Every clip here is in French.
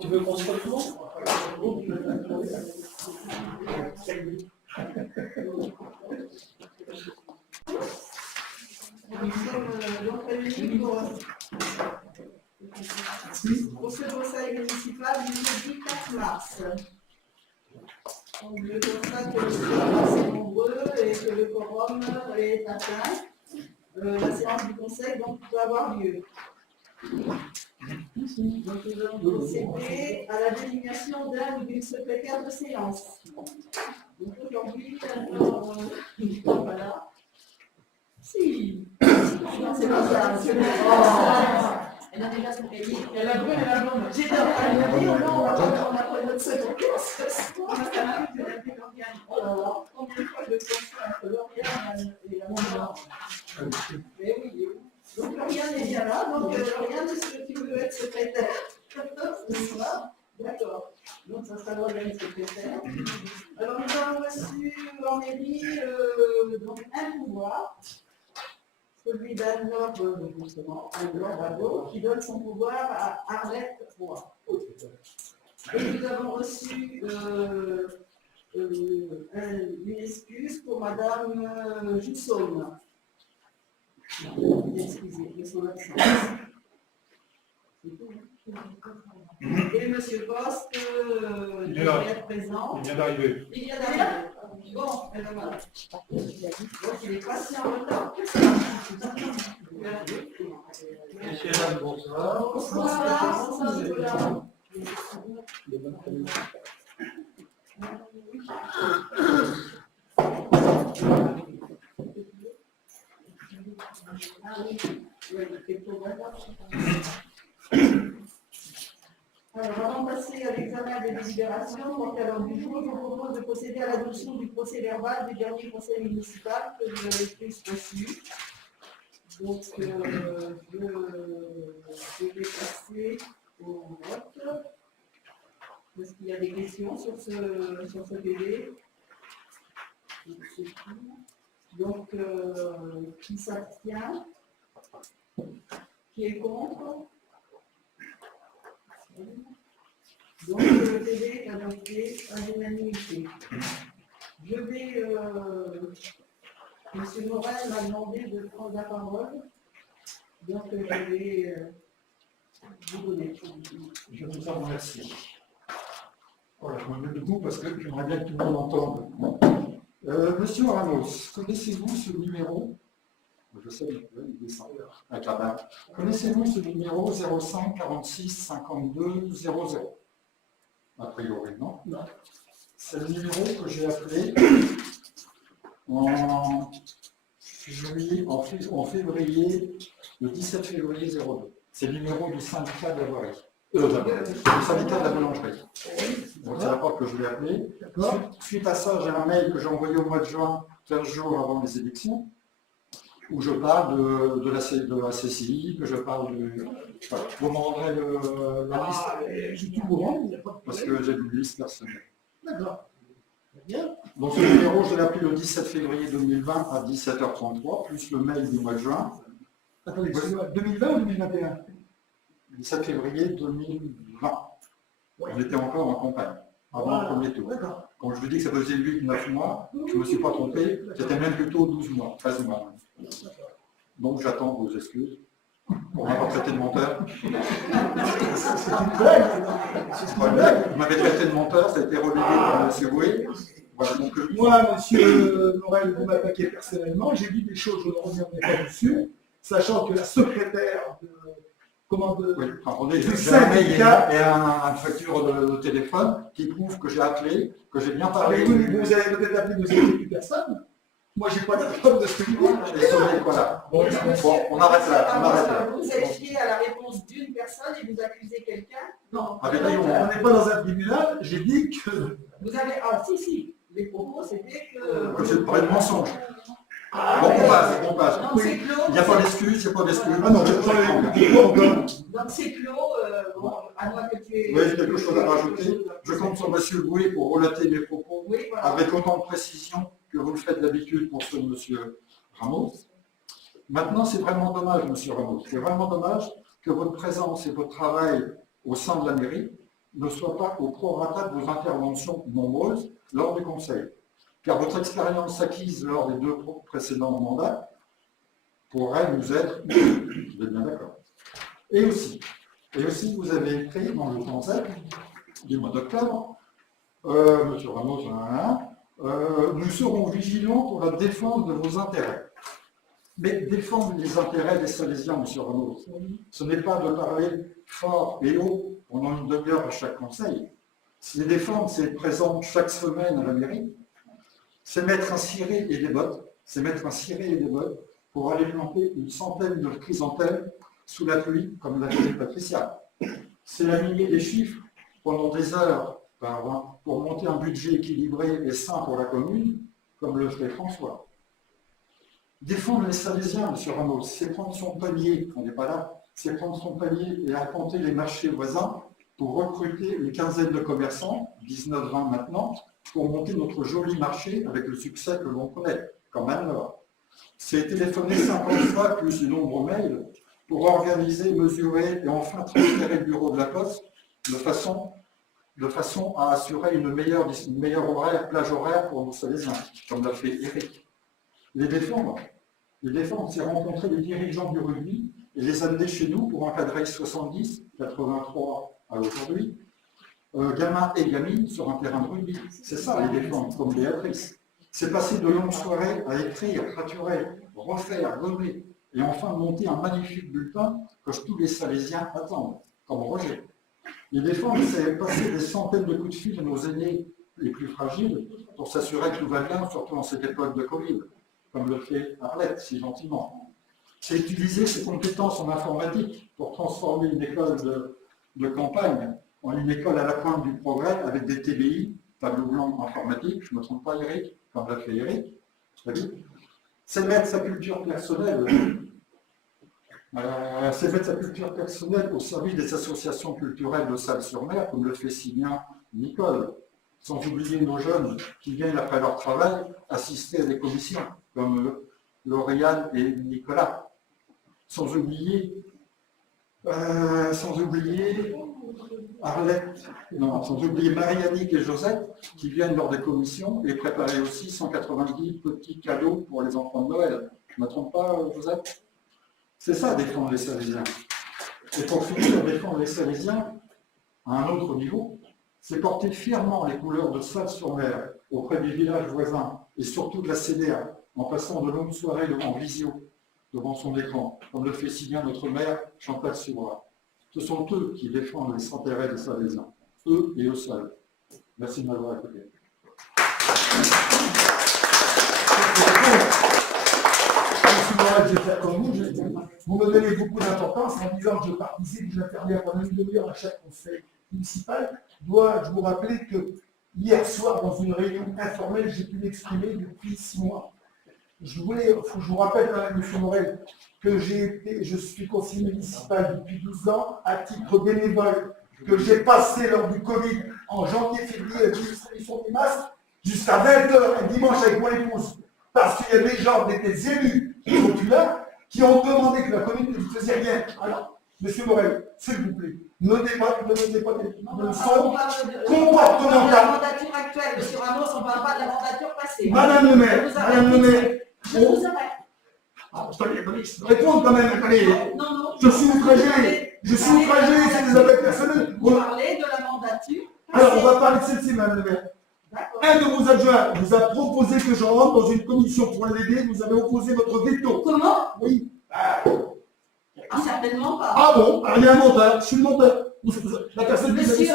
Tu veux qu'on se retrouve? Pour ce conseil municipal du jeudi 4 mars. Donc, je constate que nous sommes assez nombreux et que le quorum est atteint. La séance du conseil donc peut avoir lieu. Donc, nous allons procéder à la désignation d'un ou d'une secrétaire de séance. Donc, aujourd'hui, voilà. Si. Non, c'est pas ça. Elle a déjà son pays. Elle a brûlé la blonde. J'ai dit, elle m'a dit, non, on a notre secrétaire ce soir. On a quand même de la Lauriane. Oh là là, combien de fois je confonds entre Lauriane et la blonde. Mais oui. Donc Lauriane est bien là. Donc Lauriane, est-ce que tu veux être secrétaire ce soir? D'accord. Donc ça sera Lauriane secrétaire. Alors nous avons reçu en mairie donc, un pouvoir. Celui d'Anne-Laure, justement, Anne-Laure Bagot, qui donne son pouvoir à Arlette Roy. Et nous avons reçu une excuse pour Madame Jussaume. Excusez, de son absence. C'est tout. Et Monsieur Poste, il devrait être présent. Il vient d'arriver. Il vient d'arriver. Bon, et ben voilà. Donc il est passé en retard. Monsieur et madame, bonsoir. Bonsoir, bonsoir Nicolas. Alors, avant de passer à l'examen des délibérations, donc à l'ordre du jour, je vous propose de procéder à l'adoption du procès verbal du dernier conseil municipal que vous avez tous reçu. Donc, je vais passer au vote. Est-ce qu'il y a des questions sur ce PV? Donc, qui s'abstient? Qui est contre? Donc, le PV est adopté à l'unanimité. Je vais. Monsieur Morel m'a demandé de prendre la parole. Donc, je vais vous donner. Je vous en remercie. Voilà, je me mets debout parce que j'aimerais bien que tout le monde entende. Monsieur Ramos, connaissez-vous ce numéro? Je sais, il descend avec la barre. Connaissez-vous ce numéro 05 46 52 00? A priori, non. C'est le numéro que j'ai appelé en février, le 17 février 02. C'est le numéro du syndicat de la voirie. Du syndicat de la boulangerie. Donc c'est la fois que je l'ai appelé. Suite à ça, j'ai un mail que j'ai envoyé au mois de juin, 15 jours avant les élections, où je parle de la CCI, que je parle de... Voilà. Vous me rendrez la liste. Je suis tout courant, Parce que j'ai une liste personnelle. D'accord. Bien. Donc ce numéro, je l'ai appelé le 17 février 2020 à 17h33, plus le mail du mois de juin. Attendez, 2020 ou 2021? 17 février 2020. On était encore en campagne, avant le premier tour. Quand je vous dis que ça faisait 8-9 mois, je ne me suis pas trompé, c'était même plutôt 12 mois, 13 mois. Donc j'attends vos excuses pour m'avoir traité de menteur. C'est une blague. Vous m'avez traité de menteur, ça a été relayé par M. Goué. Voilà, donc, moi, monsieur Morel, vous m'attaquez personnellement, j'ai dit des choses, je ne reviendrai pas dessus, sachant que la secrétaire de... Oui, attendez, j'ai un mail et une facture de téléphone qui prouve que j'ai appelé, que j'ai bien parlé. Ah, oui, vous avez peut-être appelé, vous n'avez plus personne. Moi, je n'ai pas de preuve de ce que vous dites. Voilà. Bon, on arrête là. Vous êtes fié à la réponse d'une personne et vous accusez quelqu'un? Non. Avec qui on n'est pas dans un tribunal, j'ai dit que... Vous avez... Ah, si. Les propos, c'était que... Que c'est pas de mensonge. Bon, on passe. Donc, c'est clos. Il n'y a pas d'excuse, il n'y a pas d'excuse. Ah non, je prends les... Donc, c'est clos. Bon, à moins que tu aies... Oui, j'ai quelque chose à rajouter. Je compte sur M. Boué pour relater mes propos Oui, voilà. avec autant de précision que vous le faites d'habitude pour ceux de M. Ramos. Maintenant, c'est vraiment dommage, M. Ramos, c'est vraiment dommage que votre présence et votre travail au sein de la mairie ne soient pas au prorata de vos interventions nombreuses lors du Conseil. Car votre expérience acquise lors des 2 précédents mandats pourrait nous être utile. Vous êtes bien d'accord. Et aussi, vous avez écrit dans le Conseil du mois d'octobre, M. Ramos, nous serons vigilants pour la défense de vos intérêts. Mais défendre les intérêts des Salésiens, M. Ramos, ce n'est pas de parler fort et haut pendant une demi-heure à chaque conseil. Si les défendre, c'est être présent chaque semaine à la mairie, c'est mettre un ciré et des bottes, pour aller planter une centaine de chrysanthèmes sous la pluie, comme l'a fait Patricia. C'est aligner les chiffres pendant des heures pour monter un budget équilibré et sain pour la commune, comme le fait François. Défendre les Salésiens, M. Ramos, c'est prendre son panier, on n'est pas là, c'est prendre son panier et arpenter les marchés voisins pour recruter une quinzaine de commerçants, 19-20 maintenant, pour monter notre joli marché avec le succès que l'on connaît, comme Anne-Laure. C'est téléphoner 50 fois plus du nombre mail pour organiser, mesurer et enfin transférer le bureau de la Poste de façon à assurer une meilleure plage horaire pour nos Salésiens, comme l'a fait Eric. Les défendre, c'est rencontrer les dirigeants du rugby et les amener chez nous pour encadrer 70, 83 à aujourd'hui, gamins et gamines sur un terrain de rugby. C'est ça, les défendre, comme Béatrice. C'est passer de longues soirées à écrire, raturer, refaire, gommer, et enfin monter un magnifique bulletin que tous les Salésiens attendent, comme Roger. Les défendre, c'est passer des centaines de coups de fil à nos aînés les plus fragiles pour s'assurer que tout va bien, surtout en cette époque de Covid, comme le fait Arlette si gentiment. C'est utiliser ses compétences en informatique pour transformer une école de campagne en une école à la pointe du progrès avec des TBI, tableau blanc informatique, je ne me trompe pas Eric, comme l'a fait Eric, c'est mettre sa culture personnelle, au service des associations culturelles de Salles-sur-Mer, comme le fait si bien Nicole, sans oublier nos jeunes qui viennent après leur travail assister à des commissions, comme Lauriane et Nicolas, sans oublier Arlette, sans oublier Marie-Annick et Josette, qui viennent lors des commissions et préparer aussi 190 petits cadeaux pour les enfants de Noël. Je ne me trompe pas, Josette? C'est ça, défendre les Salésiens. Et pour finir, défendre les Salésiens à un autre niveau, c'est porter fièrement les couleurs de Salles-sur-Mer auprès des villages voisins et surtout de la CDA, en passant de longues soirées en visio devant son écran, comme le fait si bien notre maire Chantal Suroy. Ce sont eux qui défendent les intérêts des Salésiens, eux et eux seuls. Merci de m'avoir écouté. Je vais faire comme vous. Vous me donnez beaucoup d'importance en disant que je participe, que j'interviens pendant une demi-heure à chaque conseil municipal. Dois-je vous rappeler que hier soir, dans une réunion informelle, j'ai pu m'exprimer depuis 6 mois. Je vous rappelle quand même, M. Morel, que je suis conseiller municipal depuis 12 ans à titre bénévole, que j'ai passé lors du Covid en janvier-février à la distribution des masques jusqu'à 20h un dimanche avec mon épouse. Parce qu'il y a des gens, des élus qui sont plus là, qui ont demandé que la commune ne faisait rien. Alors, M. Morel, s'il vous plaît, ne donnez pas de leçons comportementales. De la mandature actuelle, M. Ramos, on ne parle pas de la mandature passée. Madame le maire, je vous arrête. Répondre quand même, attendez. Non, je suis outragé, c'est des attaques personnelles. Vous parlez de la mandature. Alors, on va parler de celle-ci, madame le maire. Un de vos adjoints vous a proposé que je rentre dans une commission pour l'aider, vous avez opposé votre veto. Comment? Oui. Certainement pas. Ah bon? Alors, il y a un monteur, je suis le monteur. La personne Monsieur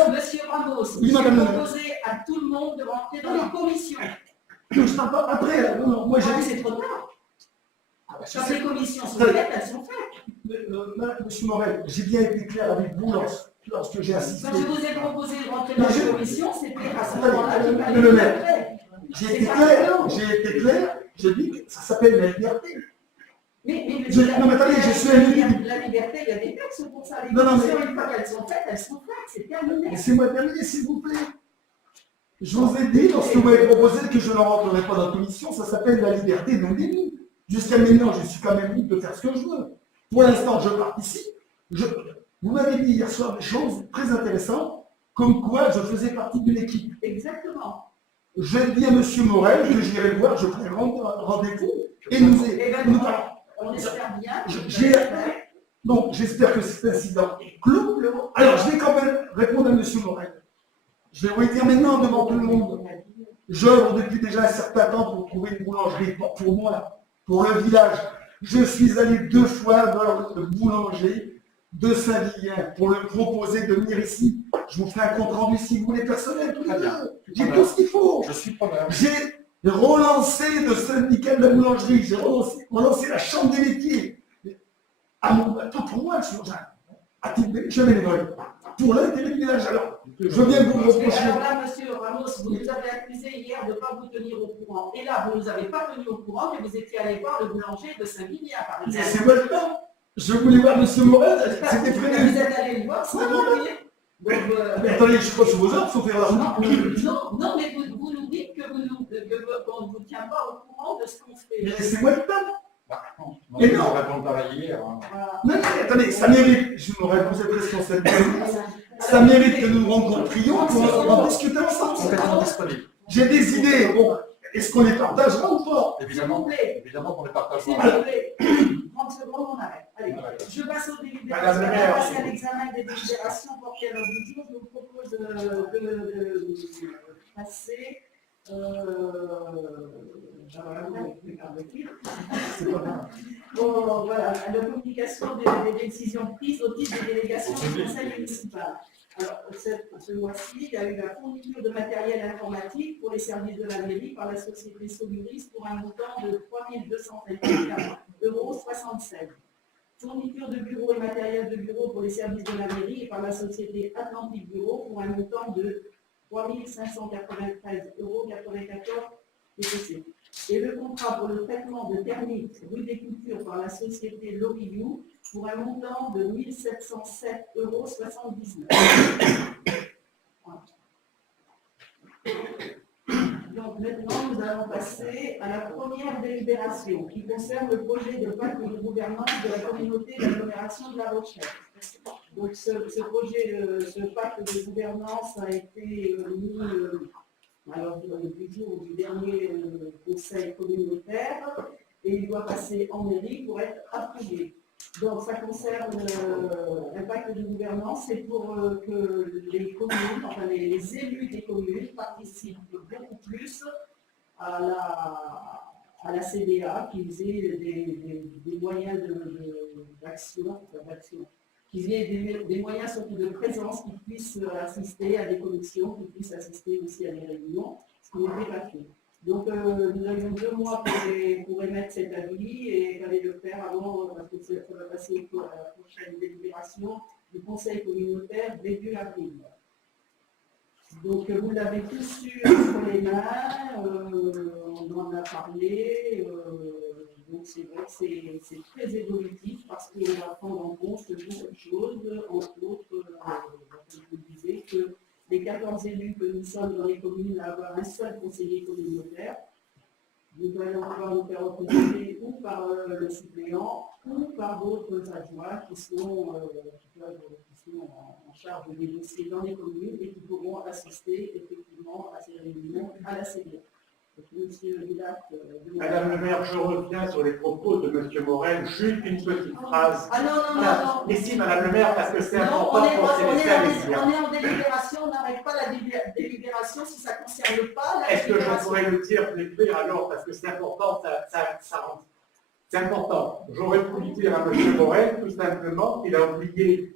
Ramos, oui, j'ai proposé à tout le monde de rentrer dans les commissions. Je ne parle pas après, non, moi j'ai dit. C'est trop tard. Quand les commissions sont faites, elles sont faites. Monsieur Morel, j'ai bien été clair avec vous lorsque j'ai assisté. Quand je vous ai proposé de rentrer dans les commissions, c'était à ce moment-là qu'il fallait le maire. J'ai été clair, j'ai dit que ça s'appelle la liberté. Non, mais attendez, je suis individu. La liberté, il y a des textes pour ça. Les Non, non, mais- conditions, une fois qu'elles sont faites, c'est terminé. Laissez-moi terminer, s'il vous plaît. Je vous ai dit, lorsque vous m'avez proposé que je ne rentrerai pas dans la commission, ça s'appelle la liberté non dénie. Jusqu'à maintenant, je suis quand même libre de faire ce que je veux. Pour l'instant, je participe. Vous m'avez dit hier soir des choses très intéressantes, comme quoi je faisais partie d'une équipe. Exactement. J'ai dit à M. Morel que j'irai le voir, je ferai rendez-vous et nous parlons. On espère bien. Donc, j'espère que cet incident est clos. Alors, je vais quand même répondre à M. Morel. Je vais vous le dire maintenant devant tout le monde. J'œuvre depuis déjà un certain temps pour trouver une boulangerie pour moi, pour le village. Je suis allé 2 fois dans le boulanger de Saint-Vivien pour le proposer de venir ici. Je vous fais un compte rendu si vous voulez personnel, tous les deux. J'ai tout ce qu'il faut. Je suis preneur. J'ai relancé le syndicat de la boulangerie, j'ai relancé la chambre des métiers. Pas pour moi, à titre bénévole, pour l'intérêt du village. Alors, je viens vous reprocher. Alors là, monsieur Ramos, vous nous avez accusé hier de ne pas vous tenir au courant. Et là, vous ne nous avez pas tenu au courant que vous étiez allé voir le boulanger de Saint-Vivien, par exemple. C'est moi le temps. Je voulais voir M. Morel, c'était prévu. Vous êtes allé le voir, c'est Non, non, oublié. Donc, Mais attendez, je crois que vos ordres, faut faire l'argent. non, mais vous nous dites qu'on ne vous tient pas au courant de ce qu'on fait. Mais laissez-moi le temps. Mais non, on répond pas hier. Hein. Voilà. Non, mais attendez, ça mérite, je m'aurais posé responsable. Ça mérite que nous nous rencontrions pour en discuter ensemble. Complètement disponible. J'ai des idées. Bon, est-ce qu'on les partagera ou pas? Évidemment, S'il vous plaît. évidemment qu'on les partage S'il pas. vous plaît, 30 secondes, on arrête. Allez, je passe aux délibérations. Madame la maire. On passe à l'examen des délibérations portées à l'ordre du jour. Je vous propose de passer. Bon, voilà, à la communication des décisions prises au titre des délégations du conseil municipal. Alors, ce mois-ci, il y a eu la fourniture de matériel informatique pour les services de la mairie par la société Soluris pour un montant de 3 224,76 €. Fourniture de bureaux et matériel de bureau pour les services de la mairie et par la société Atlantique Bureau pour un montant de 3 593,94 € et le contrat pour le traitement de thermites rue des Coutures par la société Loriou pour un montant de 1 707,79 €. Voilà. Donc maintenant, nous allons passer à la première délibération qui concerne le projet de pacte de gouvernance de la communauté d'agglomération de La Rochelle. Donc ce projet, ce pacte de gouvernance a été mis alors du jour du dernier conseil communautaire et il doit passer en mairie pour être approuvé. Donc ça concerne un pacte de gouvernance, c'est pour que les communes, enfin les élus des communes participent beaucoup plus à la CDA, qu'ils aient des moyens d'action, qu'ils aient des moyens surtout de présence, qu'ils puissent assister à des commissions, qu'ils puissent assister aussi à des réunions, ce qui n'était pas fait. Donc nous avions 2 mois pour émettre cet avis et il fallait le faire avant, parce que ça va passer à la prochaine délibération du conseil communautaire début avril. Donc vous l'avez tous eu entre les mains, on en a parlé, donc c'est vrai que c'est très évolutif parce qu'on va prendre en compte beaucoup de choses, entre autres, comme je vous disais, que les 14 élus que nous sommes dans les communes à avoir un seul conseiller communautaire, nous allons pouvoir nous faire représenter ou par le suppléant ou par d'autres adjoints qui sont en charge des dossiers dans les communes et qui pourront assister effectivement à ces réunions à la CDA. Monsieur Villac, Madame le maire, je reviens sur les propos de Monsieur Morel, juste une petite phrase. Ah non. Mais si, Madame le maire, parce que c'est Non, important pour ces on services. est en délibération, on n'arrête pas la délibération si ça ne concerne pas la Est-ce que je délibération. pourrais le dire alors, parce que c'est important, ça rentre. C'est important. J'aurais pu dire à M. Morel, tout simplement, qu'il a oublié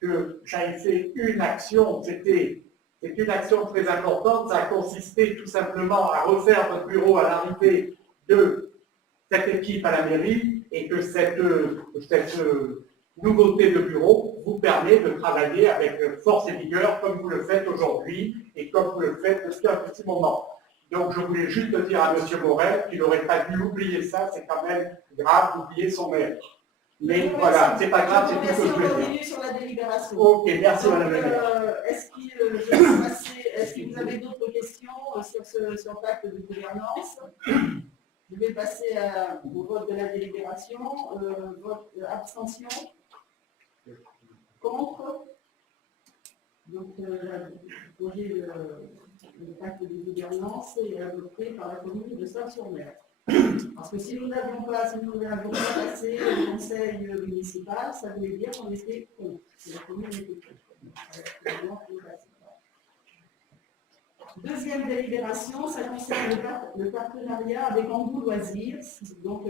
que j'avais fait une action, c'est une action très importante, ça a consisté tout simplement à refaire votre bureau à l'arrivée de cette équipe à la mairie et que cette nouveauté de bureau vous permet de travailler avec force et vigueur comme vous le faites aujourd'hui et comme vous le faites depuis un petit moment. Donc je voulais juste dire à M. Morel qu'il n'aurait pas dû oublier ça, c'est quand même grave d'oublier son maire. Mais voilà, c'est pas grave, c'est tout ce que je voulais dire. On continue sur la délibération. Ok, merci Donc, Madame la maire. est-ce que vous avez d'autres questions sur le pacte de gouvernance? Je vais passer au vote de la délibération. Vote abstention. Contre. Donc, le pacte de gouvernance est adopté par la commune de Saint-sur-Mer. Parce que si nous n'avions pas passé le conseil municipal, ça voulait dire qu'on était contre. La commune était contre. Deuxième délibération, ça concerne le partenariat avec Ambou Loisirs. Donc,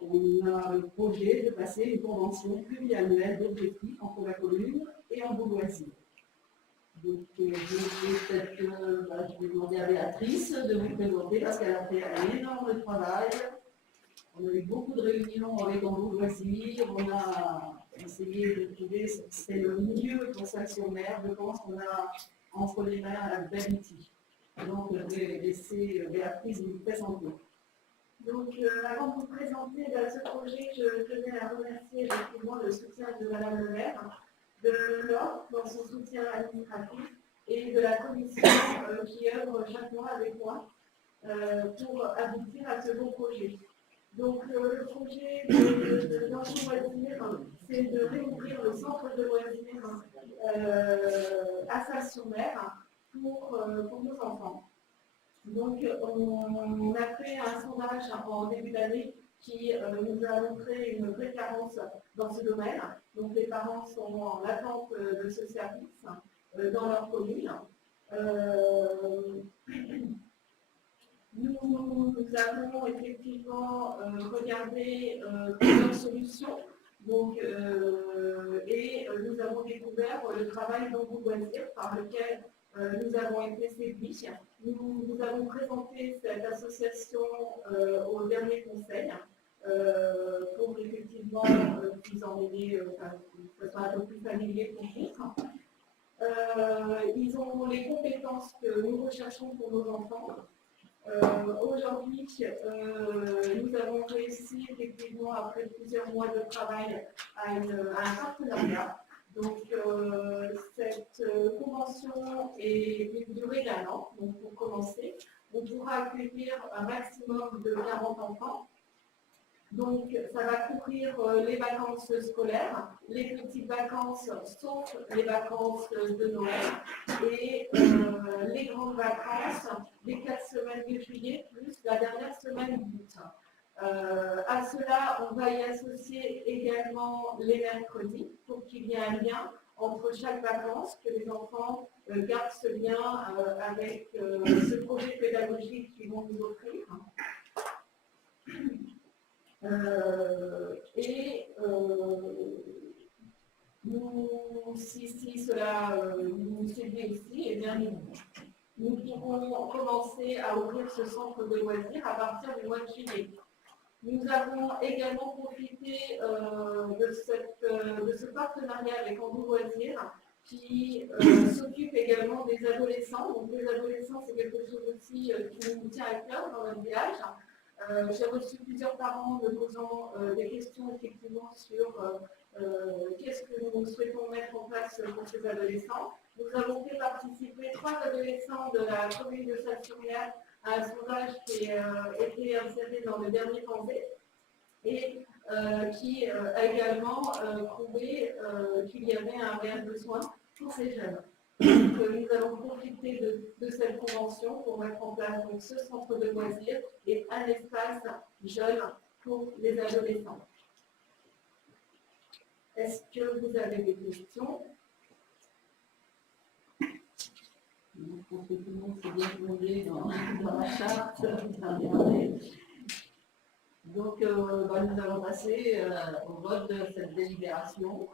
on a le projet de passer une convention pluriannuelle d'objectifs entre la commune et Ambou Loisirs. Donc, je vais demander à Béatrice de vous présenter parce qu'elle a fait un énorme travail. On a eu beaucoup de réunions avec Ambou Loisirs. On a essayé de trouver, c'est le milieu pour Saint-sur-Mer. Je pense qu'on a entre les mains un bel outil. Donc, je vais laisser Béatrice vous présenter. Donc, avant de vous présenter ce projet, je tenais à remercier effectivement le soutien de Madame le maire, de l'ORP dans son soutien administratif et de la commission qui œuvre chaque mois avec moi pour aboutir à ce beau projet. Donc, le projet d'Anjou Loisirs, c'est de réouvrir le centre de loisirs à Saint-sur-Mer pour nos enfants. Donc, on a fait un sondage en début d'année qui nous a montré une vraie carence dans ce domaine. Donc, les parents sont en attente de ce service dans leur commune. Nous avons effectivement regardé plusieurs solutions. Donc, et nous avons découvert le travail d'Ambou Loisirs par lequel nous avons été séduits. Nous avons présenté cette association au dernier conseil pour effectivement vous en aider, que ce soit un peu plus familier pour vous. Ils ont les compétences que nous recherchons pour nos enfants. Aujourd'hui, nous avons réussi effectivement, après plusieurs mois de travail, à un partenariat. Donc, cette convention est d'une durée d'1 an. Donc, pour commencer, on pourra accueillir un maximum de 40 enfants. Donc, ça va couvrir les vacances scolaires, les petites vacances, sauf les vacances de Noël, et les grandes vacances, les 4 semaines de juillet, plus la dernière semaine d'août. À cela, on va y associer également les mercredis pour qu'il y ait un lien entre chaque vacance, que les enfants gardent ce lien avec ce projet pédagogique qu'ils vont nous offrir. Si cela nous séduit aussi, eh bien, nous pourrons commencer à ouvrir ce centre de loisirs à partir du mois de juillet. Nous avons également profité de ce partenariat avec Ambou Loisirs qui s'occupe également des adolescents. Donc les adolescents, c'est quelque chose aussi qui nous tient à cœur dans notre village. J'ai reçu plusieurs parents me posant des questions effectivement sur qu'est-ce que nous souhaitons mettre en place pour ces adolescents. Nous avons fait participer 3 adolescents de la commune de Saint-sur-Mer à un sondage qui a été inséré dans le dernier Pensée et qui a également prouvé qu'il y avait un réel besoin pour ces jeunes. Donc, nous allons profiter de cette convention pour mettre en place donc, ce centre de loisirs et un espace jeune pour les adolescents. Est-ce que vous avez des questions? Je pense que tout le monde s'est bien demandé dans la charte. Donc, nous allons passer au vote de cette délibération.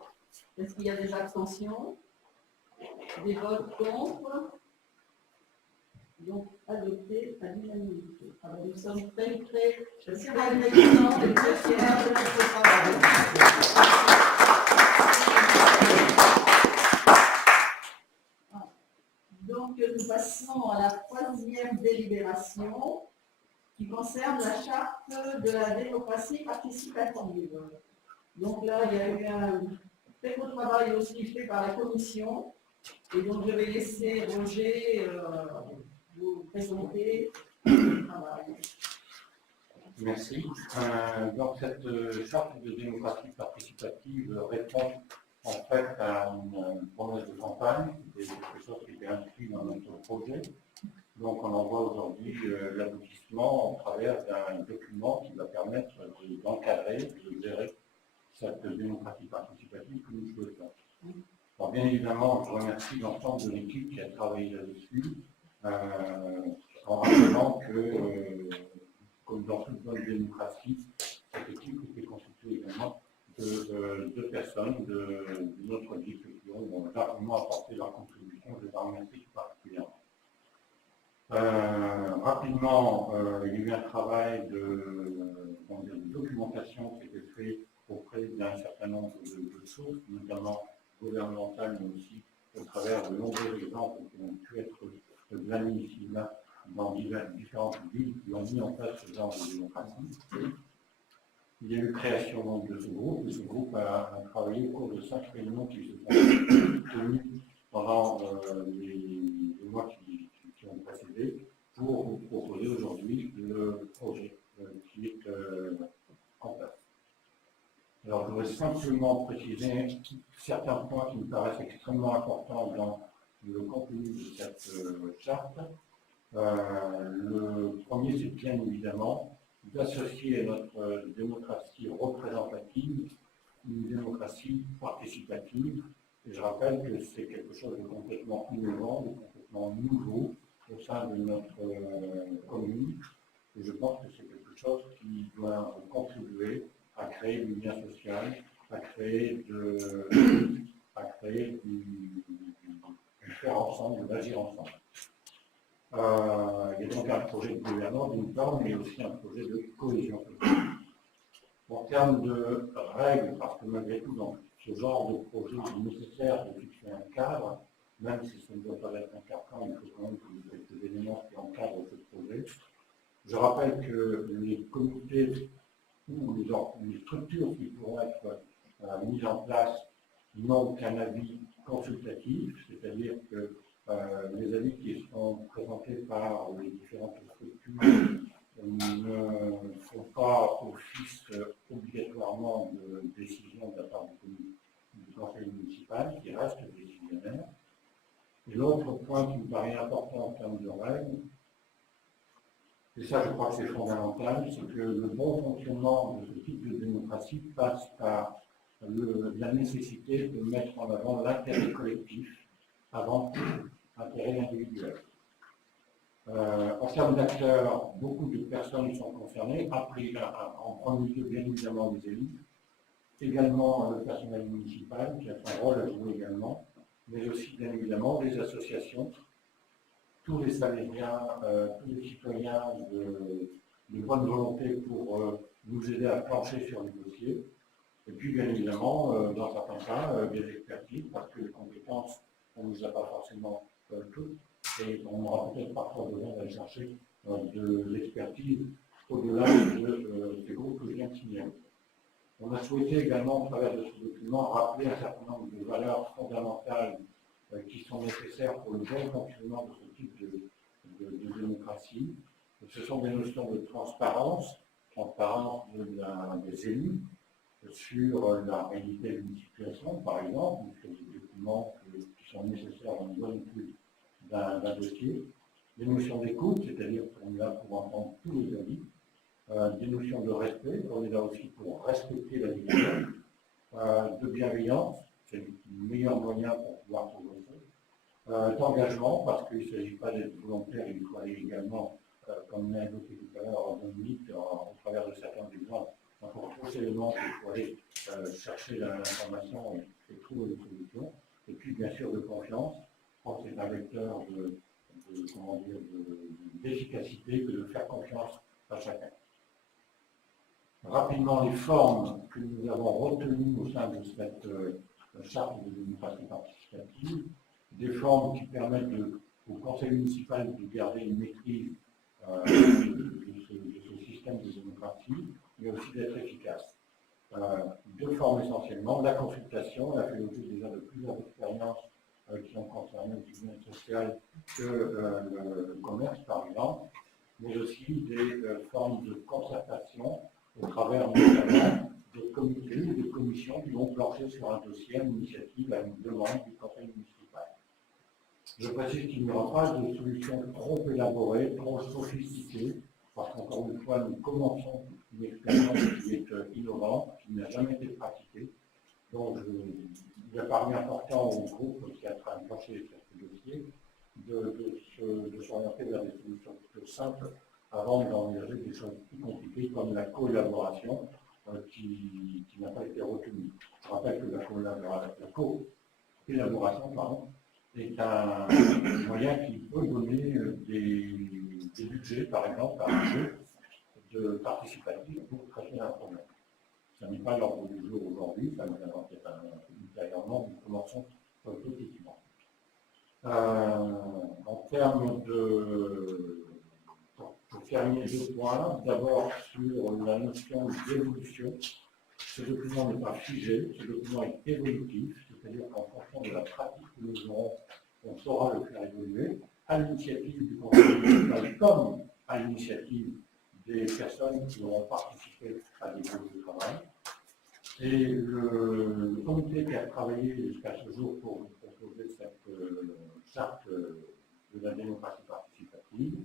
Est-ce qu'il y a des abstentions? Des votes contre? Donc, adopté à l'unanimité. Alors, nous sommes très reconnaissants et très fiers de notre travail. Donc, nous passons à la troisième délibération qui concerne la charte de la démocratie participative. Donc là, il y a eu un très beau travail aussi fait par la commission. Et donc, je vais laisser Roger vous présenter le travail. Merci. Donc cette charte de démocratie participative répond en fait à une promesse de campagne, c'était quelque chose qui était inscrit dans notre projet. Donc on en voit aujourd'hui l'aboutissement au travers d'un document qui va permettre d'encadrer, de gérer cette démocratie participative que nous souhaitons. Alors bien évidemment, je remercie l'ensemble de l'équipe qui a travaillé là-dessus, en rappelant que, comme dans toute bonne démocratie, cette équipe était constituée également de deux personnes de notre équipe qui ont largement apporté leur contribution. Je les remercie tout particulièrement. Rapidement, il y a eu un travail de documentation qui était fait auprès d'un certain nombre de sources, notamment gouvernementales, mais aussi au travers de nombreux exemples qui ont pu être glanis ici là dans différentes villes qui ont mis en place ce genre de démocratie. Il y a eu création donc, de ce groupe, et ce groupe a travaillé au cours de 5 réunions qui se sont tenues pendant les mois qui ont précédé pour vous proposer aujourd'hui le projet qui est en place. Alors, je voudrais simplement préciser certains points qui me paraissent extrêmement importants dans le contenu de cette charte. Le premier, c'est bien évidemment d'associer à notre démocratie représentative une démocratie participative. Et je rappelle que c'est quelque chose de complètement innovant, de complètement nouveau au sein de notre commune. Et je pense que c'est quelque chose qui doit contribuer à créer du lien social, à créer du faire ensemble, d'agir ensemble. Il y a donc un projet de gouvernance d'une part, mais aussi un projet de cohésion sociale. En termes de règles, parce que malgré tout, dans ce genre de projet, il est nécessaire de fixer un cadre, même si ça ne doit pas être un carcan, il faut quand même qu'il y ait quelques éléments qui encadrent ce projet. Je rappelle que les comités ou les structures qui pourront être mises en place n'ont qu'un avis consultatif, c'est-à-dire que les avis qui sont présentés par les différentes structures ne font pas office obligatoirement de décision de la part du conseil municipal, qui reste décisionnaire. Et l'autre point qui me paraît important en termes de règles, et ça je crois que c'est fondamental, c'est que le bon fonctionnement de ce type de démocratie passe par la nécessité de mettre en avant l'intérêt collectif avant l'intérêt individuel. En termes d'acteurs, beaucoup de personnes sont concernées, en premier lieu bien évidemment les élus, également le personnel municipal qui a son rôle à jouer également, mais aussi bien évidemment les associations, tous les Salésiens, tous les citoyens de bonne volonté pour nous aider à plancher sur les dossiers, et puis bien évidemment, dans certains cas, des expertises, parce que les compétences, on ne nous a pas forcément toutes, et on aura peut-être parfois besoin d'aller chercher de l'expertise au-delà de ces groupes que je viens de signaler. On a souhaité également, au travers de ce document, rappeler un certain nombre de valeurs fondamentales qui sont nécessaires pour le bon fonctionnement de ce type de démocratie. Ce sont des notions de transparence des élus sur la réalité d'une situation, par exemple, sur des documents qui sont nécessaires dans une bonne étude d'un dossier, des notions d'écoute, c'est-à-dire qu'on est là pour entendre tous les avis, des notions de respect, on est là aussi pour respecter la vie de bienveillance, c'est le meilleur moyen pour pouvoir progresser, d'engagement, parce qu'il ne s'agit pas d'être volontaire, il faut aller également, comme l'a évoqué tout à l'heure, Dominique, au travers de certains exemples, encore trop éléments qu'il faut aller chercher l'information et trouver des solutions, et puis bien sûr de confiance. Je pense que c'est un vecteur d'efficacité que de faire confiance à chacun. Rapidement, les formes que nous avons retenues au sein de cette charte de démocratie participative, des formes qui permettent de au conseil municipal de garder une maîtrise de ce système de démocratie, mais aussi d'être efficace. Deux formes essentiellement, la consultation, elle a fait l'objet déjà de plusieurs expériences qui ont concerné le domaine social que le commerce par exemple, mais aussi des formes de concertation au travers notamment de comités ou de commissions qui vont plancher sur un dossier, une initiative, à une demande du conseil municipal. Je précise qu'il n'y aura pas de solution trop élaborée, trop sophistiquée, parce qu'encore une fois, nous commençons une expérience qui est innovante, qui n'a jamais été pratiquée. Donc, il a paru important au groupe qui est en train de plancher sur ce dossier de s'orienter vers des solutions plus simples avant d'envisager des choses plus compliquées comme la collaboration qui n'a pas été retenue. Je rappelle que la collaboration est un moyen qui peut donner des budgets, par exemple, par un jeu de participatif pour traiter un problème. Ça n'est pas l'ordre du jour aujourd'hui, ça nous avons peut-être ultérieurement, nous commençons positivement. En termes de... Pour terminer deux points, d'abord sur la notion d'évolution. Ce document n'est pas figé, ce document est évolutif, c'est-à-dire qu'en fonction de la pratique que nous aurons, on saura le faire évoluer à l'initiative du conseil municipal comme à l'initiative des personnes qui auront participé à des groupes de travail. Et le comité qui a travaillé jusqu'à ce jour pour vous proposer cette charte de la démocratie participative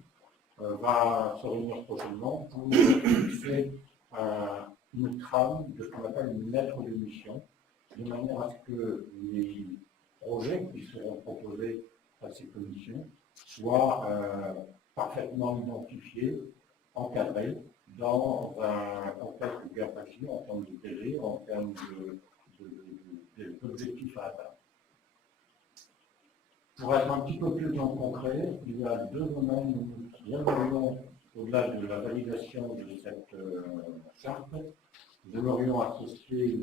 va se réunir prochainement pour fixer une trame de ce qu'on appelle une lettre de mission, de manière à ce que les projets qui seront proposés à ces commissions soient parfaitement identifiés, encadrés, dans un contexte bien précis en termes de délai, en termes d'objectifs à atteindre. Pour être un petit peu plus dans le concret, il y a deux domaines où nous aimerions, au-delà de la validation de cette charte, nous aimerions associer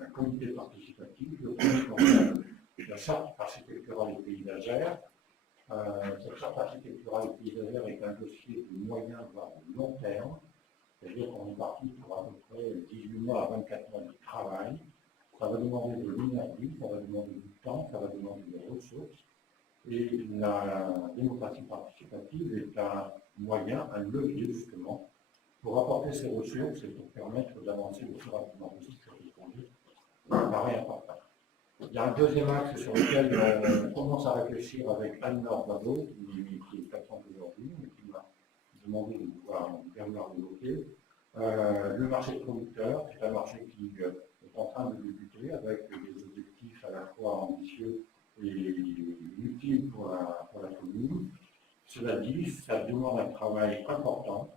un comité participatif. Le premier concerne la charte architecturale et paysagère. Cette charte architecturale et paysagère est un dossier de moyen, voire de long terme. C'est-à-dire qu'on est parti pour à peu près 18 mois à 24 mois de travail. Ça va demander de l'énergie, ça va demander du temps, ça va demander des ressources. Et la démocratie participative est un moyen, un levier justement, pour apporter ces ressources et pour permettre d'avancer le plus rapidement possible sur ce projet. Ça me paraît important. Il y a un deuxième axe sur lequel on commence à réfléchir avec Anne-Laure Babot, qui est absente aujourd'hui, mais qui m'a demandé de pouvoir Bernard l'évoquer. Le marché de producteurs, c'est un marché qui est en train de débuter avec des objectifs à la fois ambitieux et utiles pour la commune. Cela dit, ça demande un travail important.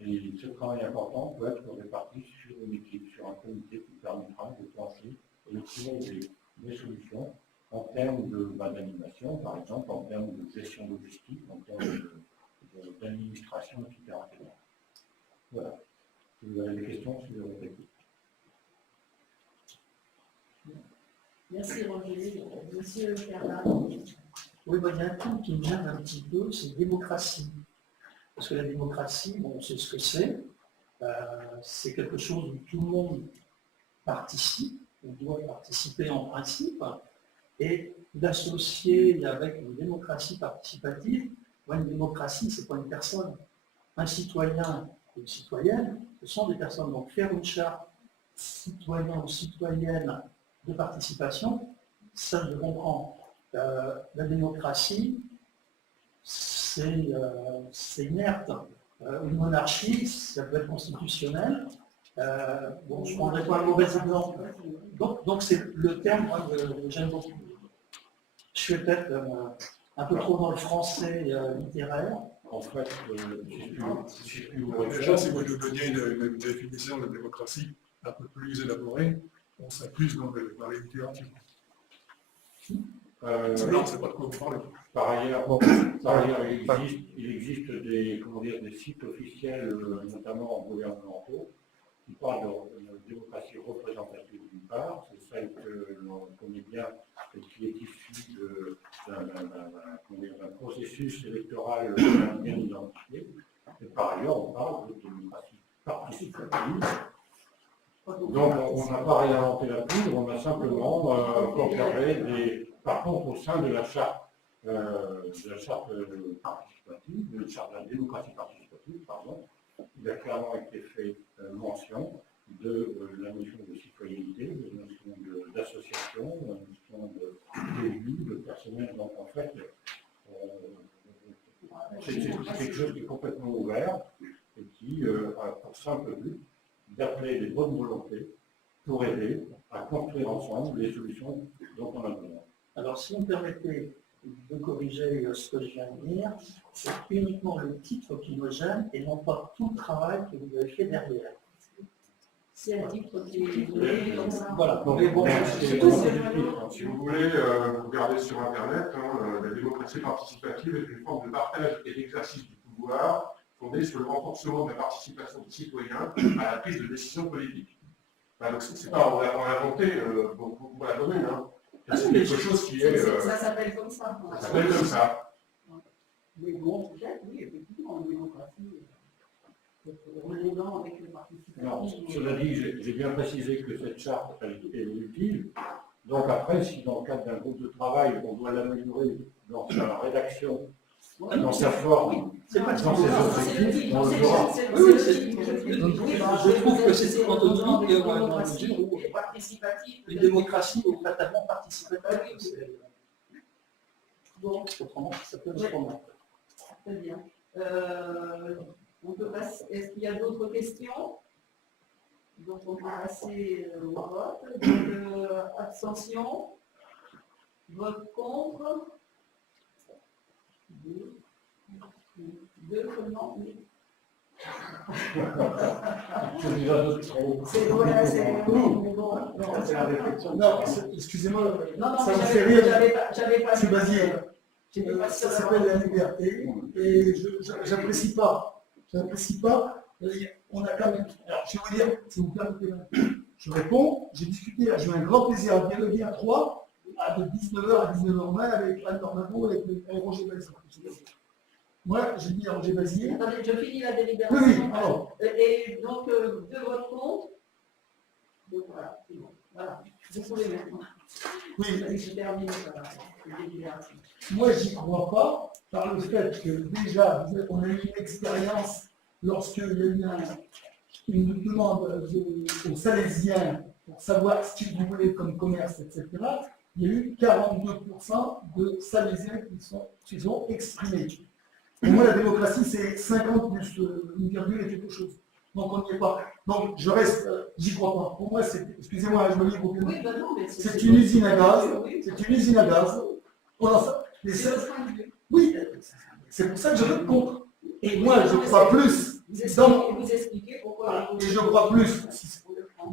Et ce travail important peut être réparti sur une équipe, sur un comité qui permettra de plancher et de trouver des solutions en termes d'animation, par exemple, en termes de gestion logistique, en termes d'administration, etc. Voilà. Si vous avez des questions, je vous écoute. Merci Roger. Monsieur Bernard. Oui, il y a un truc qui me gêne un petit peu, c'est démocratie. Parce que la démocratie, bon, on sait ce que c'est. C'est quelque chose où tout le monde participe, on doit participer en principe, et d'associer avec une démocratie participative, une démocratie, ce n'est pas une personne. Un citoyen ou une citoyenne, ce sont des personnes. Donc faire une charte citoyen ou citoyenne de participation, ça je comprends. La démocratie, c'est inerte. Une monarchie, ça peut être constitutionnel. Bon, je ne prendrai pas un mauvais exemple. Donc c'est le terme que j'aime beaucoup. Je suis peut-être un peu trop dans le français littéraire. En fait, Déjà, si vous nous donniez une définition de la démocratie un peu plus élaborée, on serait plus dans les littératures. Non, c'est pas de quoi vous parlez. Par ailleurs, il existe des sites officiels, notamment gouvernementaux, qui parlent de démocratie représentative d'une part, c'est celle que l'on connaît bien et qui est issu d'un processus électoral bien identifié. Et par ailleurs, on parle de démocratie participative. Donc, on n'a pas réinventé la poudre, on a simplement conservé des. Par contre, au sein de la charte participative, de la démocratie participative, pardon, il a clairement été fait mention de la notion de citoyenneté, de la notion d'association, de la notion d'élus, de personnel. Donc, en fait, c'est quelque chose qui est complètement ouvert et qui a pour simple but d'appeler les bonnes volontés pour aider à construire ensemble les solutions dont on a besoin. Alors, si vous me permettez de corriger ce que je viens de dire, c'est uniquement le titre qui me gêne et non pas tout le travail que vous avez fait derrière. C'est un titre qui est donné comme ça. Voilà. Mais bon, Si vous voulez, vous regardez sur Internet, la démocratie participative est une forme de partage et d'exercice du pouvoir fondée sur le renforcement de la participation des citoyens à la prise de décision politique. Enfin, donc, c'est pas, on a inventé pour la commune. C'est quelque chose qui est. Ça s'appelle comme ça. Ça s'appelle comme ça. Mais bon, peut-être, oui, effectivement, en démocratie, relevant avec le participation. Non, cela dit, j'ai bien précisé que cette charte elle est utile. Donc après, si dans le cadre d'un groupe de travail, on doit l'améliorer dans sa rédaction, dans sa forme, C'est pas dans ses objectifs, on le fera. Je trouve que c'est antinomique une démocratie est fatalement participative. Bon, Autrement, ça peut être autrement. très bien. On peut passer. Est-ce qu'il y a d'autres questions? Donc on peut passer au vote. Donc, abstention. Vote contre. Deux seulement. Oui. C'est voilà, c'est bon, C'est la réflexion. Non, excusez-moi, non, ça me mais fait rire. j'avais pas. C'est Basier. J'étais pas sûre Ça s'appelle la liberté et j'apprécie pas. J'apprécie pas. On a quand même. Alors, je vais vous dire, si vous permettez, je réponds. J'ai discuté, j'ai eu un grand plaisir à dialoguer à 3, de 19h à 19h20 avec Anne Normavo, avec Roger Basier. Moi, j'ai dit à Roger Basier. Attendez, je finis la délibération. Oui, pardon. Et donc, deux votes contre. Donc voilà, c'est bon. Voilà, vous pouvez maintenant. Oui, Je termine la délibération. moi, j'y crois pas, par le fait que déjà, on a eu une expérience lorsqu'il y a eu une demande aux Salésiens pour savoir ce qu'ils voulaient comme commerce, etc. Il y a eu 42% de Salésiens qui sont exprimés. Pour moi, la démocratie, c'est 50 plus une virgule et quelque chose. Donc, on n'y est pas. Donc, je reste, j'y crois pas. Pour moi, c'est, excusez-moi, je me livre au Oui, public. ben non, mais C'est une usine à gaz. Oui, C'est une usine à gaz. Voilà, ça. Les c'est seuls- votre point de vue. Oui, c'est pour ça que je vote contre. Et moi, je crois plus Vous expliquez pourquoi. et je crois plus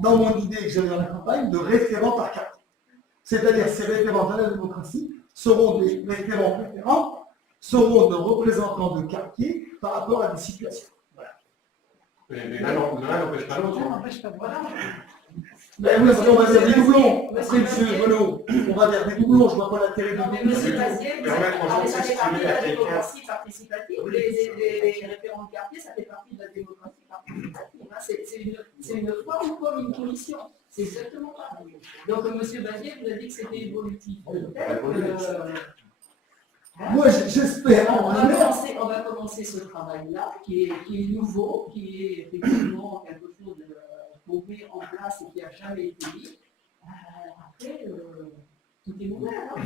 dans mon idée que j'avais dans la campagne de référents par carte. C'est-à-dire, ces référents dans la démocratie seront des référents préférents, seront de représentants de quartier par rapport à des situations. Mais l'un n'empêche pas l'autre. Voilà. Mais oui, on va dire des doublons. Après, monsieur Renaud, on va dire des doublons, je vois pas l'intérêt de Non, mais doublons. monsieur Bazier, vous Permettre aux gens de ça fait partie s'exprimer de à la quelqu'un. démocratie participative. Les référents de quartier, ça fait partie de la démocratie participative. Hein. C'est une forme comme une commission. C'est exactement pareil. Donc, monsieur Bazier vous a dit que c'était évolutif. Peut-être que, Moi, j'espère. on va commencer ce travail-là, qui est nouveau, qui est effectivement quelque chose qu'on met en place et qui n'a jamais été mis. Après, tout est ouvert. Hein.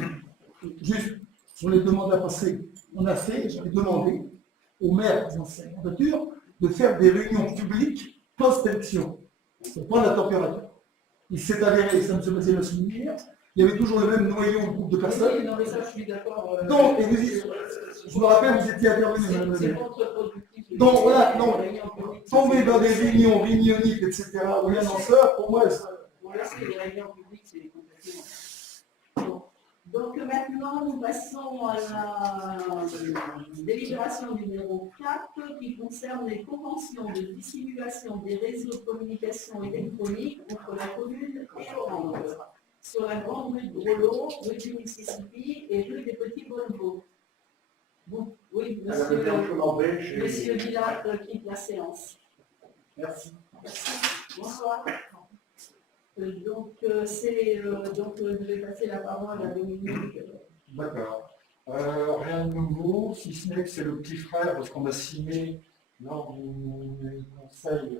Juste sur les demandes à passer, j'avais demandé aux maires des anciennes voitures de faire des réunions publiques post-élection. C'est pas la température. Il s'est avéré, ça me se passait la semaine dernière, il y avait toujours le même noyau de groupe de personnes. Oui, non, mais ça, je suis d'accord. Donc, et je me rappelle, vous étiez intervenu, madame la C'est maire. contre-productif. Donc, voilà, non. Les réunions publiques, Tomber dans des réunions réunioniques, etc., où l'annonceur, pour moi, On le sait, les réunions publiques, c'est complètement. Bon. Donc maintenant, nous passons à la délibération numéro 4 qui concerne les conventions de dissimulation des réseaux de communication électronique entre la commune et Orange. sur la grande rue de Grelot, rue du Mississippi et rue des Petits Bonnevaux. Bon, oui, monsieur Villard quitte la séance. Merci. Bonsoir. Donc, je vais passer la parole à Dominique. D'accord. Rien de nouveau, si ce n'est que c'est le petit frère, parce qu'on a signé lors du conseil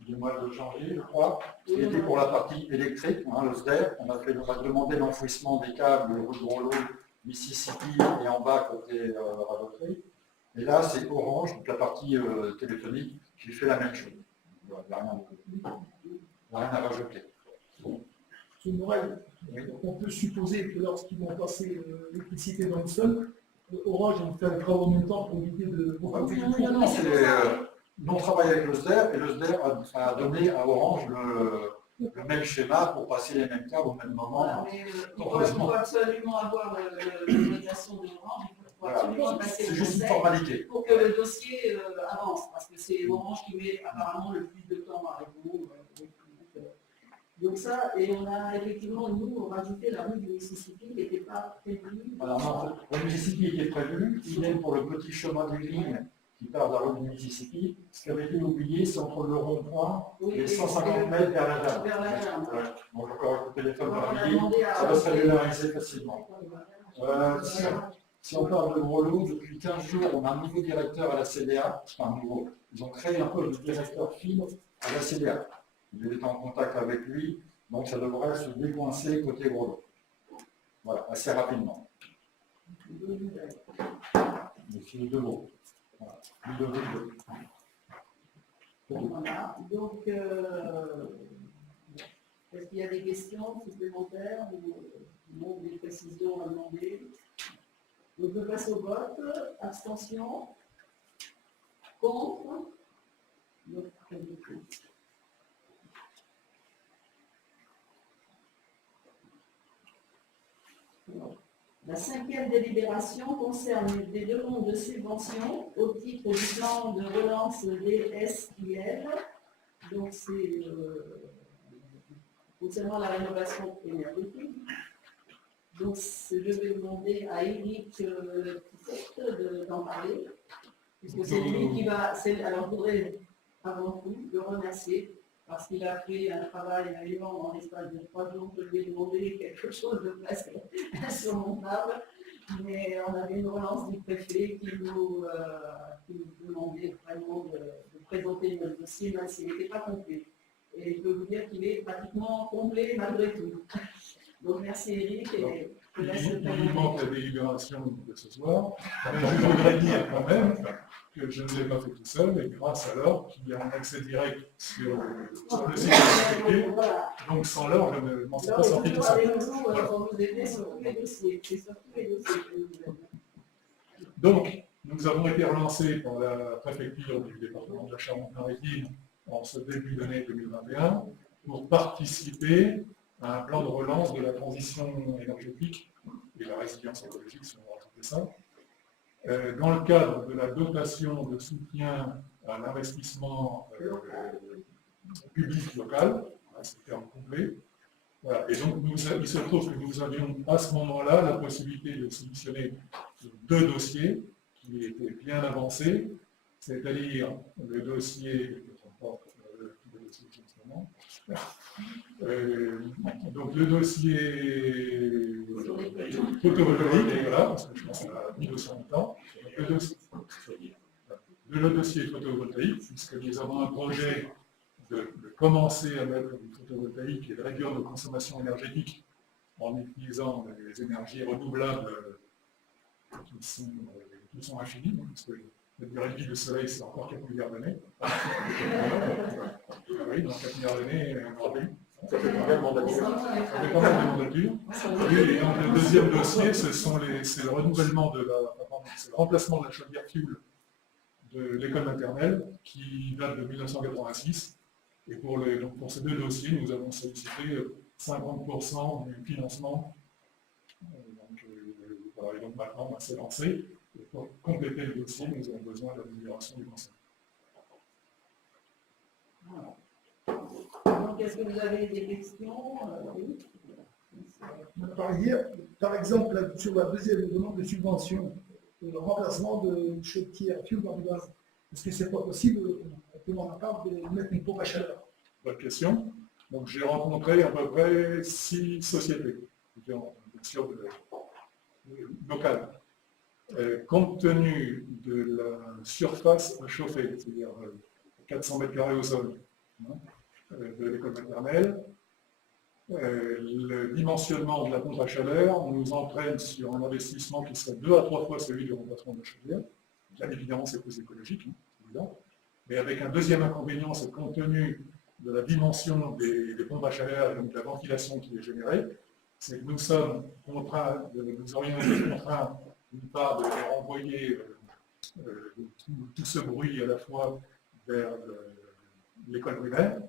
du mois de janvier, je crois, qui était pour la partie électrique, le SDER. On a demandé l'enfouissement des câbles rue de Grelot, Mississippi et en bas côté Radoterie. Et là, c'est Orange, donc la partie téléphonique, qui fait la même chose. Il n'y a rien à rajouter. Monsieur Morel, on peut supposer que lorsqu'ils vont passer l'électricité dans le sol, Orange vont faire le travail en même temps pour éviter de... Nous, on travaille avec le SDER et le SDER a donné à Orange le même schéma pour passer les mêmes câbles au même moment. Voilà, mais il faut absolument avoir l'autorisation de Orange, il faut absolument passer C'est le juste une conseil formalité. pour que le dossier avance, parce que c'est Orange qui met apparemment le plus de temps à répondre. Donc ça, et on a effectivement, nous, rajouté la rue du Mississippi qui n'était pas prévue. Alors non, le Mississippi était prévu, idem pour le petit chemin de ligne qui part de la rue du Mississippi. Ce qui avait été oublié, c'est entre le rond-point et 150 mètres vers la gare. Vers la gare. Ouais. Bon, j'ai encore le téléphone On a par demandé à- ça va se régulariser facilement. Si on parle de Grelot, depuis 15 jours, on a un nouveau directeur à la CDA. Enfin, nouveau. Ils ont créé un peu le directeur fibre à la CDA. Il est en contact avec lui, donc ça devrait se décoincer côté Grelot. Voilà, assez rapidement. Monsieur Deveau. Voilà. Ludovic. Voilà. Donc, est-ce qu'il y a des questions supplémentaires ou des précisions à demander? Donc, je passe au vote. Abstention. Contre. Donc, la 5e délibération concerne des demandes de subventions au titre du plan de relance DSIL. Donc, c'est concernant la rénovation énergétique. Donc, je vais demander à Eric d'en parler, puisque c'est lui qui va. Alors, je voudrais avant tout le remercier parce qu'il a fait un travail énorme en l'espace de 3 jours. Je lui ai demandé quelque chose de presque insurmontable, mais on avait une relance du préfet qui nous demandait vraiment de présenter notre dossier, même s'il n'était pas complet. Et je peux vous dire qu'il est pratiquement complet malgré tout. Donc merci Eric et je laisse le Il lui manque la délibération de ce soir, mais je voudrais dire quand même que je ne l'ai pas fait tout seul, et grâce à Laure, qui a un accès direct sur le site de la CPT. Donc sans Laure, je ne m'en suis pas sorti tout seul. Pour vous aider sur tous les dossiers. Donc, nous avons été relancés par la préfecture du département de la Charente-Maritime en ce début d'année 2021 pour participer à un plan de relance de la transition énergétique et la résilience écologique, si on va rajouter ça, dans le cadre de la dotation de soutien à l'investissement public local, c'est le terme complet. Voilà. Et donc, il se trouve que nous avions à ce moment-là la possibilité de solutionner 2 dossiers qui étaient bien avancés, c'est-à-dire le dossier donc le dossier photovoltaïque, voilà, parce que je pense qu'on a mis dossier en même temps, le dossier photovoltaïque, puisque nous avons un projet de commencer à mettre du photovoltaïque et de réduire nos consommations énergétiques en utilisant des énergies renouvelables qui sont infinies, parce que la durée de vie du soleil, c'est encore 4 milliards d'années. Oui, dans 4 milliards d'années, ça fait combien de mandatures? Ça fait pas mal de mandatures. Oui, et donc le deuxième dossier, c'est le renouvellement c'est le remplacement de la chaudière fuel de l'école maternelle qui date de 1986. Et pour ces 2 dossiers, nous avons sollicité 50% du financement. Voilà, et donc maintenant, c'est lancé. Et pour compléter le dossier, nous avons besoin de la délibération du conseil. Voilà. Donc, est-ce que vous avez des questions? Oui. On a parlé hier, par exemple, sur la deuxième demande de subvention, le remplacement de chaudière à fioul par du gaz. Est-ce que c'est pas possible, on en parle, de mettre une pompe à chaleur? Bonne question. Donc j'ai rencontré à peu près 6 sociétés différentes, bien sûr locales. Compte tenu de la surface à chauffer, c'est-à-dire 400 mètres carrés au sol de l'école maternelle, le dimensionnement de la pompe à chaleur nous entraîne sur un investissement qui serait 2 à 3 fois celui du remplacement de la chaudière. Bien évidemment, c'est plus écologique, c'est évident. Mais avec un deuxième inconvénient, c'est compte tenu de la dimension des pompes à chaleur et donc de la ventilation qui est générée, c'est que nous sommes contraints, nous aurions été contraints d'une part de renvoyer tout ce bruit à la fois vers l'école primaire,